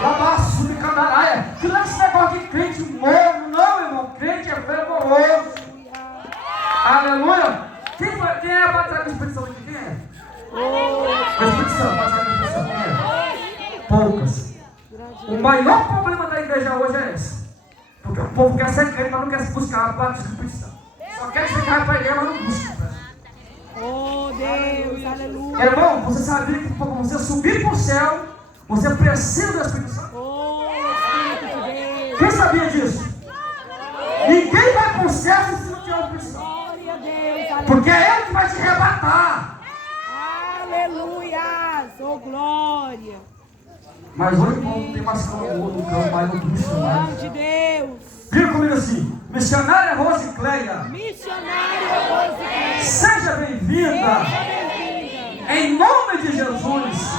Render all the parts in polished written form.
Labaço de candaraia. Que não é esse negócio de crente morno, não, irmão. Crente é fervoroso. Aleluia. Quem é batizado com o Espírito Santo aqui? Quem é? O Espírito Santo, batizado com o Espírito Santo. Quem é? Poucas. O maior problema da igreja hoje é esse. Porque o povo quer ser crente, mas não quer se buscar a batismo do Espírito Santo. Só quer chegar para a igreja, mas não busca. Oh Deus, aleluia. Irmão, você sabia que para você subir para o céu, você precisa do Espírito Santo? Oh Espírito de Deus. Quem sabia disso? Ninguém vai para o céu se não tiver o Espírito Santo. Glória a Deus, aleluia. Porque é Ele que vai te arrebatar. Aleluia, oh glória. Mas hoje, irmão, não tem mais cão no cão, mais no Cristo Nome mais. de Deus. Diga comigo assim: missionária Rosicléia, Missionário Rosicléia. seja bem-vinda. Em nome de Jesus.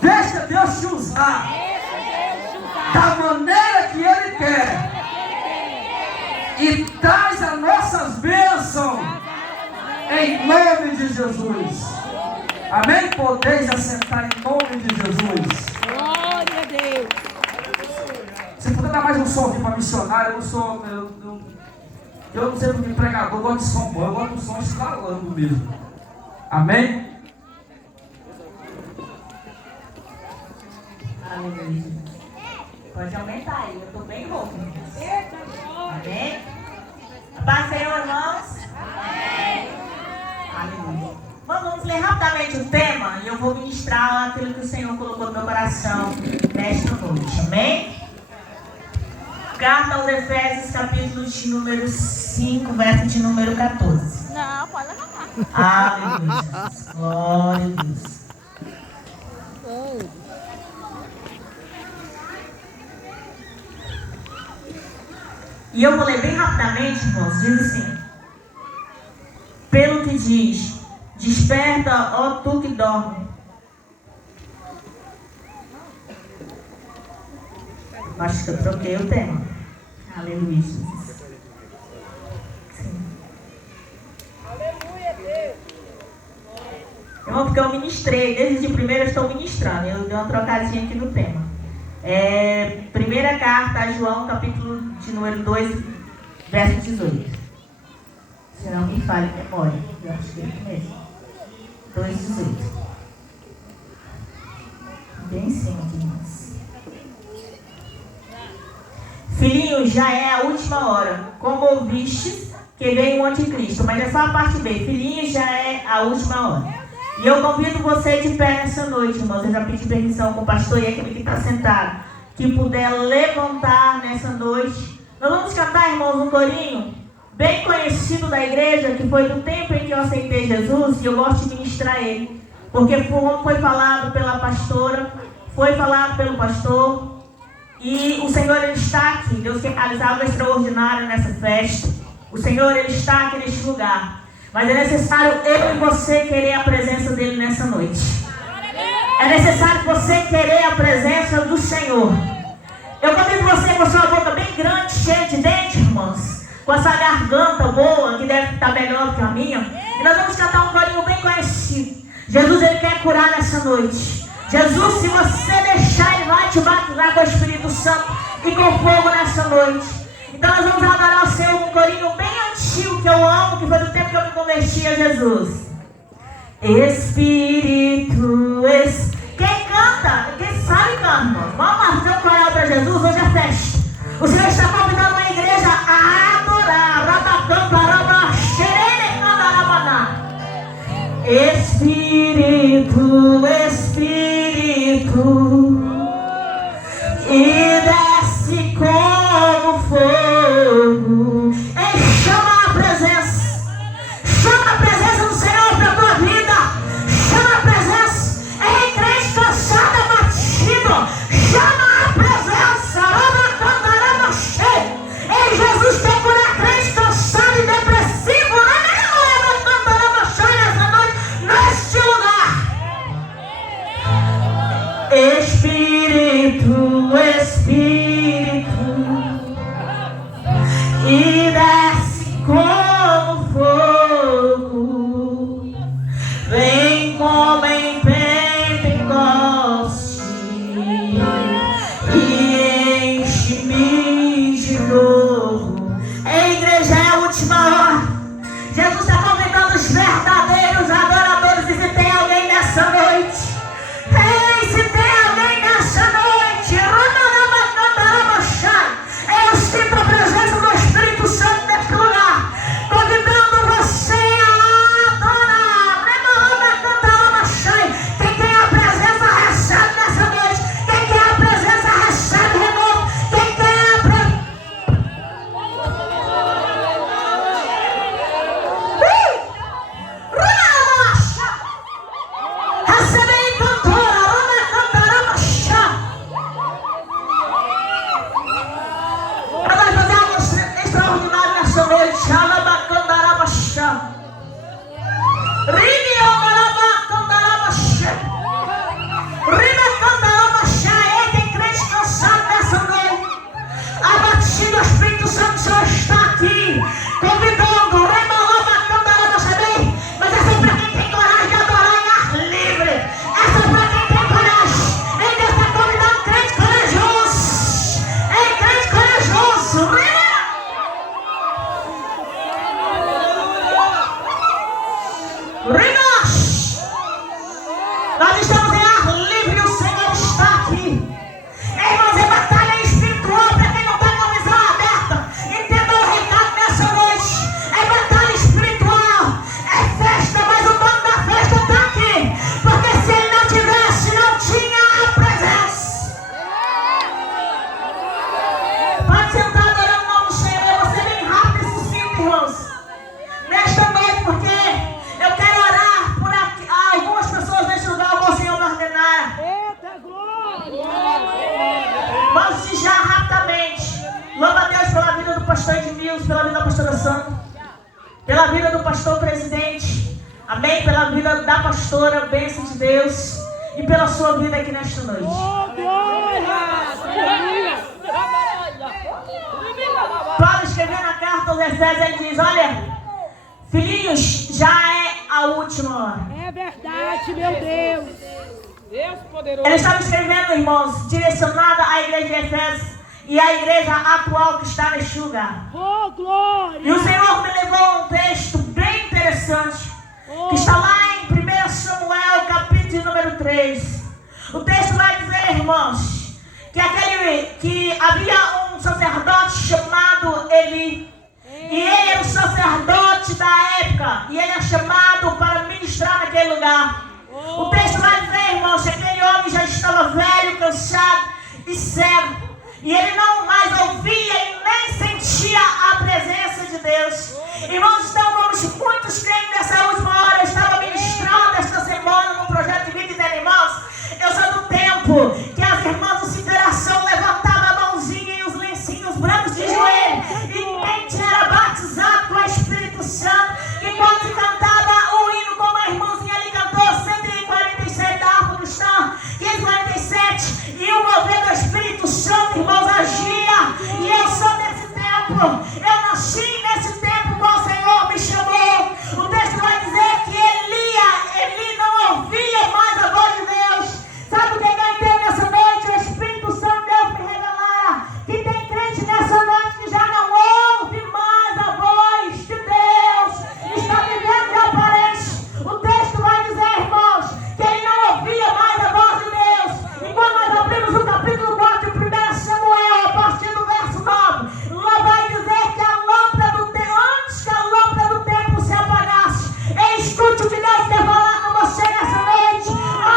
Deixa Deus te usar da maneira que Ele quer. E traz as nossas bênçãos em nome de Jesus. Amém? Podeis assentar em nome de Jesus. Glória a Deus. Se puder dar mais um som aqui para missionário, eu não sei porque pregador, eu gosto de som bom, eu gosto de som estralando mesmo. Amém? Aleluia. Pode aumentar aí, eu estou bem rouco. Amém? Paz, Senhor, irmãos. Amém. Aleluia. Vamos ler rapidamente o tema e eu vou ministrar aquilo que o Senhor colocou no meu coração nesta noite. Amém? Carta aos Efésios, capítulo de número 5, verso de número 14. Não, pode levantar. Aleluia. Jesus. Glória a Deus. E eu vou ler bem rapidamente, irmãos. Diz assim: pelo que diz, desperta, ó tu que dorme. Acho que eu troquei o tema. Aleluia, Jesus. Sim. Aleluia, Deus. Irmão, porque eu ministrei, desde de primeira eu estou ministrando. Eu dei uma trocadinha aqui no tema. Primeira carta a João, capítulo de número 2, verso 18. Se não me falha a memória, eu acho que é isso mesmo. 2,18. Bem em cima aqui, irmãos. Filhinhos, já é a última hora. Como ouvistes que veio o anticristo. Mas é só a parte B. Filhinhos, já é a última hora. E eu convido você de pé nessa noite, irmãos. Eu já pedi permissão com o pastor e aquele que está sentado, que puder levantar nessa noite. Nós vamos cantar, irmãos, um corinho bem conhecido da igreja, que foi do tempo em que eu aceitei Jesus, e eu gosto de ministrar ele. Porque foi falado pela pastora, foi falado pelo pastor, e o Senhor, Ele está aqui. Deus quer realizar algo extraordinário nessa festa. O Senhor, Ele está aqui neste lugar. Mas é necessário eu e você querer a presença dEle nessa noite. É necessário você querer a presença do Senhor. Eu convido você com a sua boca bem grande, cheia de dentes, irmãos, com essa garganta boa, que deve estar melhor do que a minha. E nós vamos cantar um corinho bem conhecido. Jesus, Ele quer curar nessa noite. Jesus, se você deixar, Ele vai te batizar com o Espírito Santo e com fogo nessa noite. Então nós vamos adorar o Senhor um corinho bem antigo que eu amo, que foi do tempo que eu me converti a Jesus. Espírito, quem canta, quem sabe canta, irmãos. Vamos lá, fazer um coral para Jesus, hoje é festa. O Senhor está convidando a igreja a adorar. Espírito, Espírito, e desce como fogo. Ei, chama a presença do Senhor para a tua vida. Chama a presença. Ei, crente cansado, abatido, chama a presença. Ei, Jesus quer curar crente cansado e depressivo. Neste lugar. Espírito, Espírito, e desce como fogo, vem como em Pentecoste. Irmãos, é batalha espiritual para quem não está com a visão aberta. Entenda o recado nessa noite. É batalha espiritual. É festa, mas o dono da festa está aqui. Porque se ele não tivesse, não tinha a presença. Pode sentar adorando o nome do Senhor. Eu vou ser bem rápido e sucinto, irmãos. Nesta noite, porque eu quero orar por algumas pessoas neste lugar, como o Senhor me ordenar. Eita, glória! Vamos já rapidamente. Louva a Deus pela vida do pastor Edmilson, pela vida da pastora Sandra, pela vida do pastor presidente. Amém? Pela vida da pastora, bênção de Deus. E pela sua vida aqui nesta noite. Oh, glória! Paulo escrevendo a carta aos Efésios, ele diz: olha, filhinhos, já é a última hora. É verdade, meu Deus. Deus poderoso. Ele estava escrevendo, irmãos, direcionada à igreja de Efésios e à igreja atual que está neste lugar. Oh, glória! E o Senhor me levou a um texto bem interessante, que está lá em 1 Samuel, capítulo número 3. O texto vai dizer, irmãos, que havia um sacerdote chamado Eli. E ele era o sacerdote da época. E ele é chamado para ministrar naquele lugar. O texto vai dizer, irmãos, que aquele homem já estava velho, cansado e cego. E ele não mais ouvia e nem sentia a presença de Deus. Irmãos, então, como muitos creem nessa última hora, eu estava ministrando esta semana no projeto de vida, dizendo, irmãos, eu sou do tempo que as irmãs do Cinteração levantavam a mãozinha e os lencinhos brancos de joelho. E quem era batizado com o Espírito Santo, e quando se cantava o hino, como a irmãzinha ali cantou, 147 da harpa cristã, 547, e o mover do Espírito Santo, irmãos, agia. E eu sou desse tempo, eu nasci nesse tempo que o Senhor me chamou. O texto vai dizer que Eli não ouvia mais a voz de Deus. Sabe o que eu entendo nessa noite? O Espírito Santo Deus me revelara que tem crente nessa noite que já não ouve mais a voz de Deus. Está vivendo de aparência. O texto vai dizer, irmãos, que ele não ouvia mais a voz de Deus. E quando nós abrimos o capítulo 4 de 1 Samuel, a partir do verso 9, lá vai dizer que a lâmpada do tempo, antes que a lâmpada do tempo se apagasse, escute o que Deus quer falar com você nessa noite.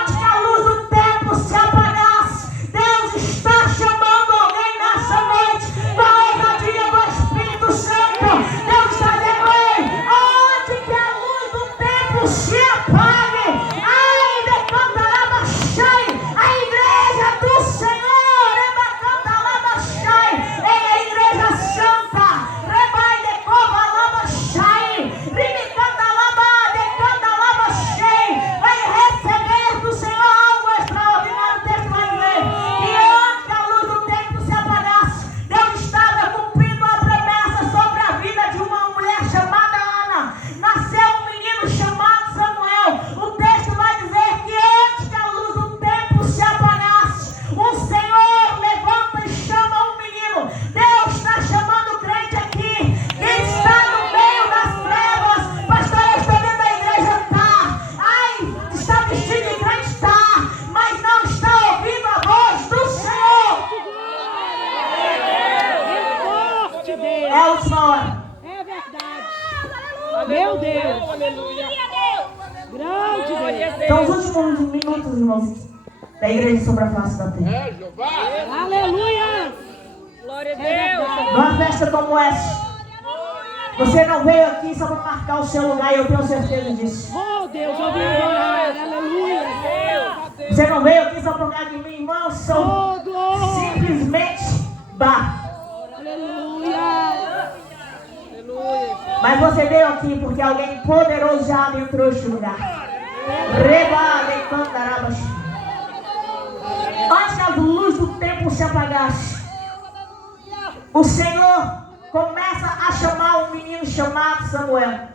Antes que a luz do tempo se apagasse, Deus está chamando alguém nessa noite com a ousadia do Espírito Santo. Deus está dizendo, ei, antes que a luz do tempo se apague, ainda cantará Bachai, a igreja do Senhor, é a igreja santa, Rebai de Cova Labachai, Rimicanda Laba, Decanda Labachai, vai receber do Senhor algo extraordinário. O texto vai dizer que antes que a luz do tempo se apagasse, Deus estava cumprindo a promessa sobre a vida de uma mulher chamada Ana. Nasceu um menino chamado Samuel. O texto vai dizer que antes que a luz do tempo se apagasse, o Senhor levanta e chama um menino. Deus está chamando o crente aqui. Quem está no meio das trevas, pastor, eu estou dentro da igreja, tá? Ai, está vestido de crente, tá? Mas não está ouvindo a voz do Senhor. É forte, Deus. É a última hora. É verdade. Meu Deus. Grande Deus. São os últimos minutos, irmãos, da igreja sobre a face da terra. Aleluia. Glória a Deus. Numa festa como essa, você não veio aqui só para marcar o seu lugar, e eu tenho certeza disso. Oh, Deus, eu vim orar. Aleluia. Você não veio aqui só por causa de mim, irmão. São Oh, glória. simplesmente bar. Aleluia. Mas você veio aqui porque alguém poderoso já adentrou este lugar. Reba de Candarabas. Antes que a luz do tempo se apagasse, o Senhor começa a chamar um menino chamado Samuel.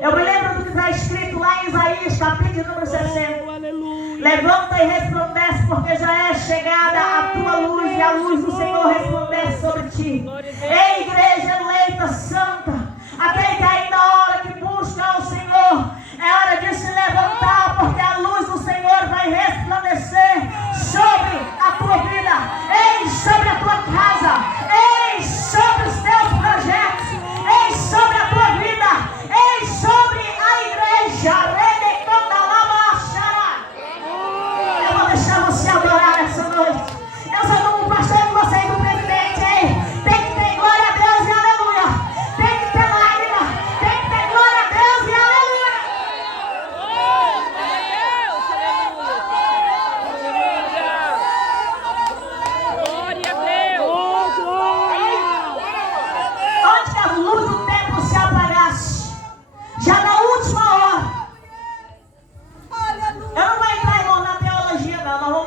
Eu me lembro do que está escrito lá em Isaías, capítulo número 60. Aleluia. Levanta e resplandece, porque já é chegada a tua luz, e a luz do Senhor resplandece sobre ti. Ei, igreja eleita, santa, aquele que ainda ora, que busca ao Senhor, é hora de se levantar, porque a luz do Senhor vai resplandecer sobre a tua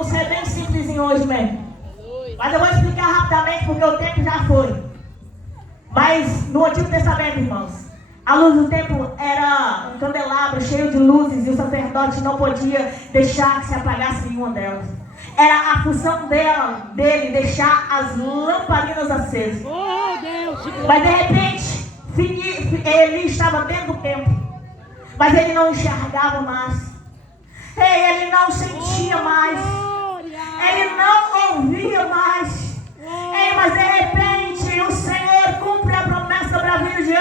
vamos ser bem simplesinho hoje mesmo. Mas eu vou explicar rapidamente porque o tempo já foi. Mas no Antigo Testamento, irmãos, a luz do templo era um candelabro cheio de luzes e o sacerdote não podia deixar que se apagasse nenhuma delas. Era a função dele deixar as lamparinas acesas. Oh, Deus. Mas de repente, ele estava dentro do templo, mas ele não enxergava mais. Ele não sentia mais. Ele não ouvia mais. Mas de repente o Senhor cumpre a promessa para a virgem.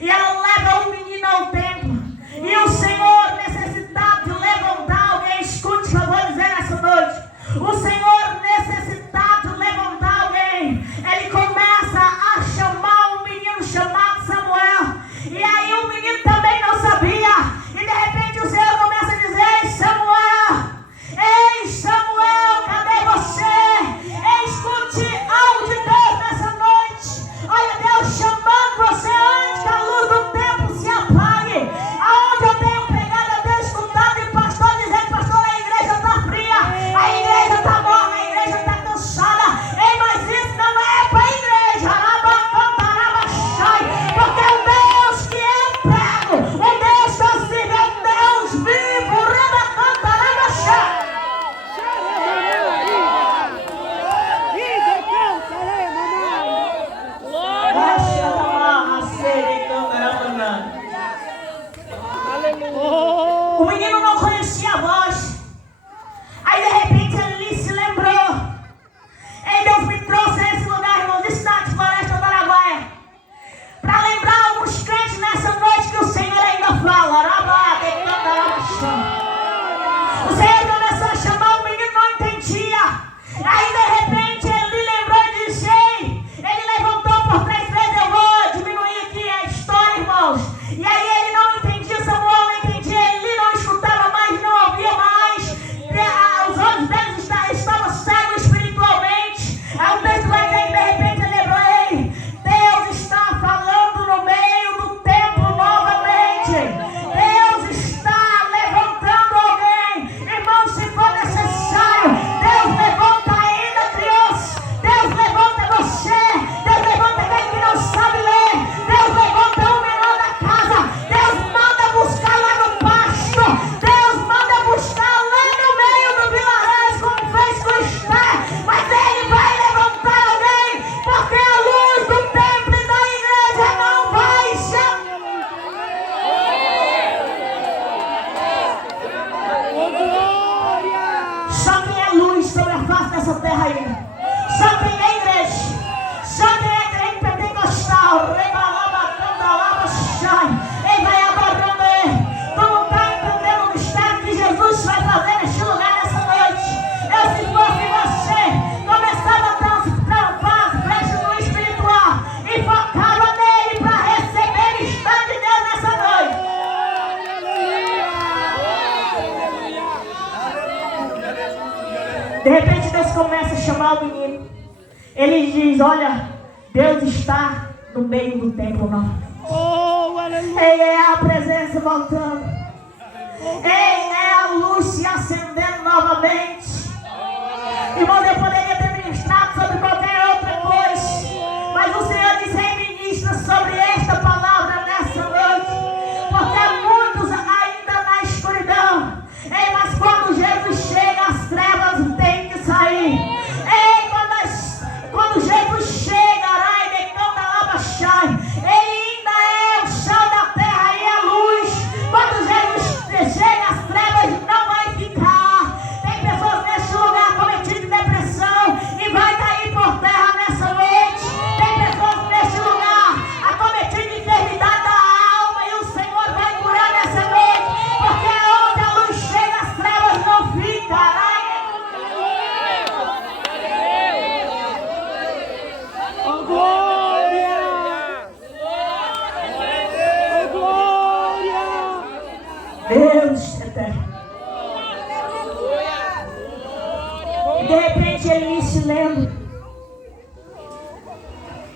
E ela leva o menino ao templo. E o Senhor, necessitado de levantar alguém, escute o que eu vou dizer nessa noite. O Senhor, necessitado de levantar alguém, ele começa a chamar um menino chamado Samuel. E aí o menino também não sabia. E de repente o Senhor começa a dizer: Ei Samuel, cadê você? Escute algo de Deus nessa noite. Olha Deus chamando você antes que a luz do templo se apague. Aonde eu tenho pregado, eu tenho escutado e pastor dizendo: pastor, a igreja está fria, a igreja está morna, a igreja está cansada. Ei, mas isso não é para a igreja. Porque o Deus que eu prego, o Deus que eu sigo é um Deus vivo. O menino não conhecia a voz. Aí de repente ele se lembrou. Ei, Deus me trouxe a esse lugar, irmão, distante, Floresta do Araguaia, para lembrar alguns crentes nessa noite que o Senhor ainda fala. O Senhor começou a chamar, o menino não entendia. Aí de repente ele lembrou e disse: Ei, ele levantou por 3 vezes. Eu vou diminuir aqui a história, irmãos. E aí ele não entendia, Samuel não entendia, ele não escutava mais, não ouvia mais. Os olhos deles estavam cegos espiritualmente. Aí o texto vai dizer que de repente ele lembrou: Ei, Deus está falando no meio do templo novamente. Deus está levantando alguém. Irmão, se for necessário, Deus levanta ainda criança. Deus levanta você. Deus levanta aquele que não sabe ler. Deus levanta o menor da casa. Deus manda buscar lá no pasto. Deus manda buscar lá no meio do vilarejo, como fez com Esther. Mas ele vai levantar alguém, porque a luz do templo e da igreja não vai ser. Oh, glória. Só quem é luz sobre a face dessa terra aí. Só quem é igreja. Só quem é crente pentecostal. Ele vai adorando ele. Tu não está entendendo o mistério que Jesus vai fazer neste lugar nessa noite. Eu, se fosse você, começava a trampar flecha no espiritual e focava nele para receber o mistério de Deus nessa noite. De repente Deus começa a chamar o menino. Ele diz: Olha, Deus está no meio do templo novamente. Oh, aleluia. Ei, é a presença voltando. Ei, é a luz se acendendo novamente. Irmãos, eu poderia ter ministrado sobre qualquer outra coisa, mas o Senhor disse: Ei, ministra sobre esta palavra nessa noite, porque há muitos ainda na escuridão. Ei, mas quando Jesus chega, as trevas têm que sair. Ei, quando Jesus chega, ele ainda é o sal da terra e a luz. Quando Jesus chega, as trevas não vai ficar. Tem pessoas nesse lugar cometidas de depressão e vai cair por terra nessa noite. Tem pessoas nesse lugar acometidas de enfermidade da alma e o Senhor vai curar nessa noite, porque onde a luz chega, as trevas não ficam. Oh, glória. Oh, glória. Deus eterno. E de repente ele se lembra.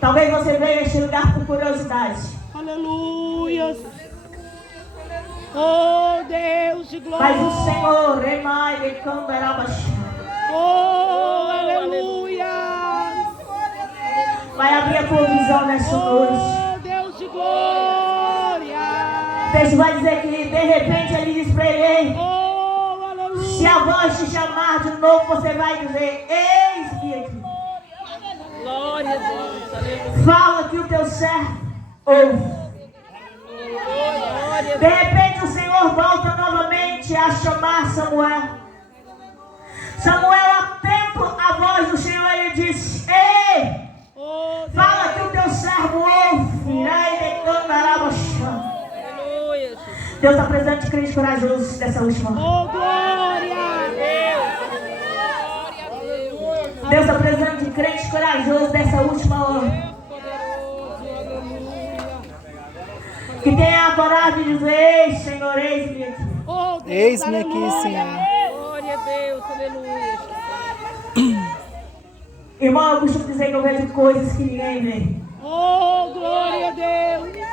Talvez você veja a este lugar por curiosidade. Aleluia. Oh, Deus de glória. Mas o Senhor, Emai, a tua visão nesta noite. Oh, Deus de glória. O texto vai dizer que de repente ele diz para ele: Oh, aleluia. se a voz te chamar de novo, você vai dizer: eis-me aqui. Glória a Deus. Aleluia. Fala que o teu servo ouve. Glória a De repente o Senhor volta novamente a chamar Samuel. Samuel, atento à voz do Senhor, ele disse: ei, Oh, Deus. fala que o teu servo ouve. Aleluia, Jesus. Deus está presente, crente corajoso dessa última hora. Oh, glória. Deus está presente, crente corajoso dessa última hora. Poderoso, aleluia. Que tenha a coragem de dizer: ei, Senhor, eis-me aqui. Oh, Deus, Eis-me aqui, aleluia. Senhor. Glória a Deus, aleluia. Irmão, eu costumo dizer que eu vejo coisas que ninguém vê. Oh, glória a Deus. Minha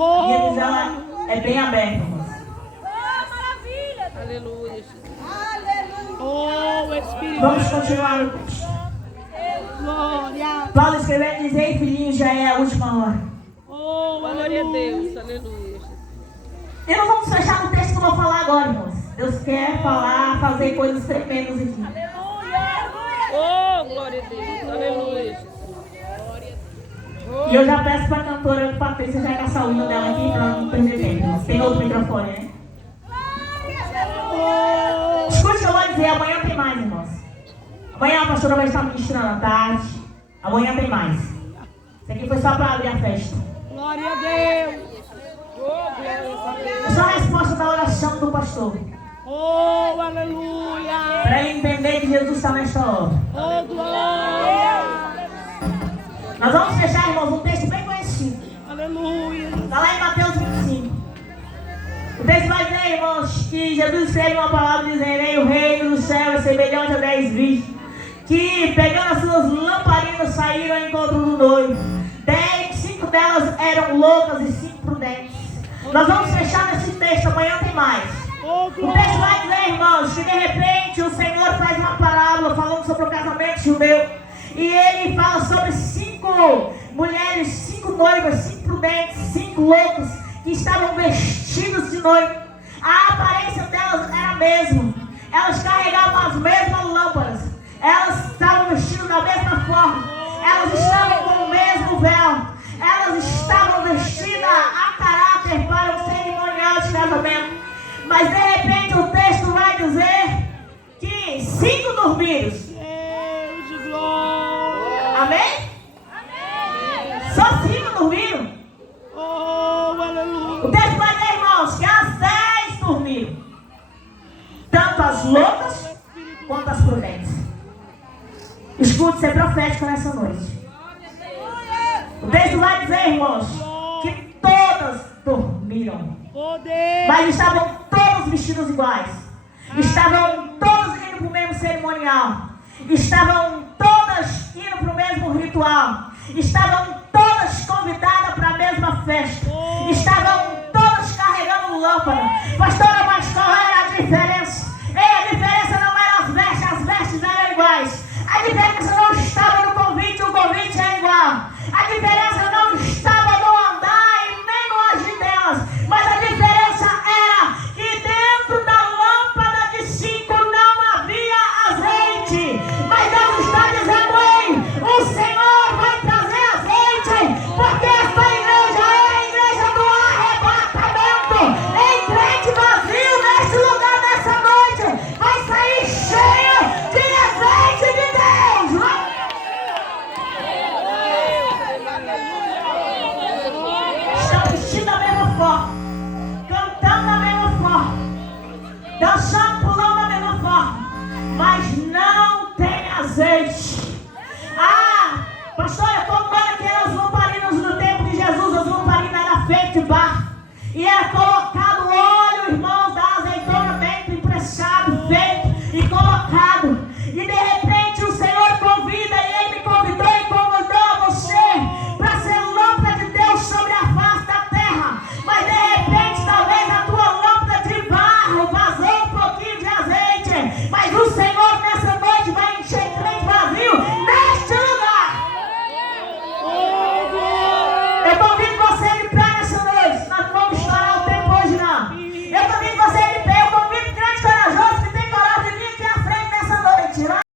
Oh, visão é bem aberta, irmãos. aleluia, Jesus. Oh, Espírito. Vamos continuar no texto. Glória. Paulo escrevendo diz: ei, filhinho, já é a última hora. Oh, glória a Deus, aleluia. E não vamos fechar no texto que eu vou falar agora, irmãos. Deus quer falar, fazer coisas tremendas aqui. Oh, glória a Deus, aleluia. E eu já peço para a cantora Patrícia já caçar o hino dela aqui para não perder tempo, irmãos. Tem outro microfone, né? Oh, Escute o que eu vou dizer, amanhã tem mais, irmãos. Amanhã a pastora vai estar ministrando à tarde. Amanhã tem mais. Isso aqui foi só para abrir a festa. glória a Deus. Oh, glória a Deus. É só a resposta da oração do pastor. Oh, aleluia. Para ele entender que Jesus está nesta hora. Oh, glória. Nós vamos fechar, irmãos, um texto bem conhecido. Aleluia. Está lá em Mateus 25. O texto vai dizer, irmãos, que Jesus escreve uma palavra dizendo: ei, o reino do céu é semelhante a 10 virgens que, pegando as suas lamparinas, saíram ao encontro do noivo. 5 delas eram loucas e 5 prudentes. Nós vamos fechar nesse texto, amanhã tem mais. Oh, O texto glória. vai dizer, irmãos, que de repente o Senhor faz uma parábola falando sobre o casamento judeu. E ele fala sobre 5 mulheres, 5 noivas, 5 prudentes, 5 loucos que estavam vestidas de noiva. A aparência delas era a mesma. Elas carregavam as mesmas lâmpadas. Elas estavam vestidas da mesma forma. Elas estavam com o mesmo véu. Elas estavam vestidas a caráter para o cerimonial de casamento. Mas de repente o texto vai dizer que 5 dormiram. Deus de glória. Amém? Só 5 dormiram. Oh, aleluia. O texto vai dizer, irmãos, que as 10 dormiram. Tanto as loucas quanto as prudentes. Escute, ser profético nessa noite. O texto vai dizer, irmãos, que todas dormiram. Oh, Deus. Mas estavam todos vestidos iguais. Estavam todos indo para o mesmo cerimonial. Estavam todas indo para o mesmo ritual. Estavam todas convidadas para a mesma festa. Estavam todas carregando lâmpada. Pastora, mas qual era a diferença? A diferença não era as vestes eram iguais. A diferença não estava no convite, o convite era igual. A diferença não estava no andar e nem no agir delas. Mas a diferença era que dentro da lâmpada de 5 não havia azeite. Mas Deus está dizendo: ei, o Senhor vai trazer azeite, porque esta igreja é a igreja do arrebatamento. Em crente vazio neste lugar nessa noite vai sair cheio de azeite de Deus. Estão vestidos da mesma forma, cantando da mesma forma, dançando, pulando da mesma forma, mas não tem azeite. Ah, pastor, eu estou vendo aquelas lamparinas no tempo de Jesus. As lamparinas eram feitas de barro e era colocado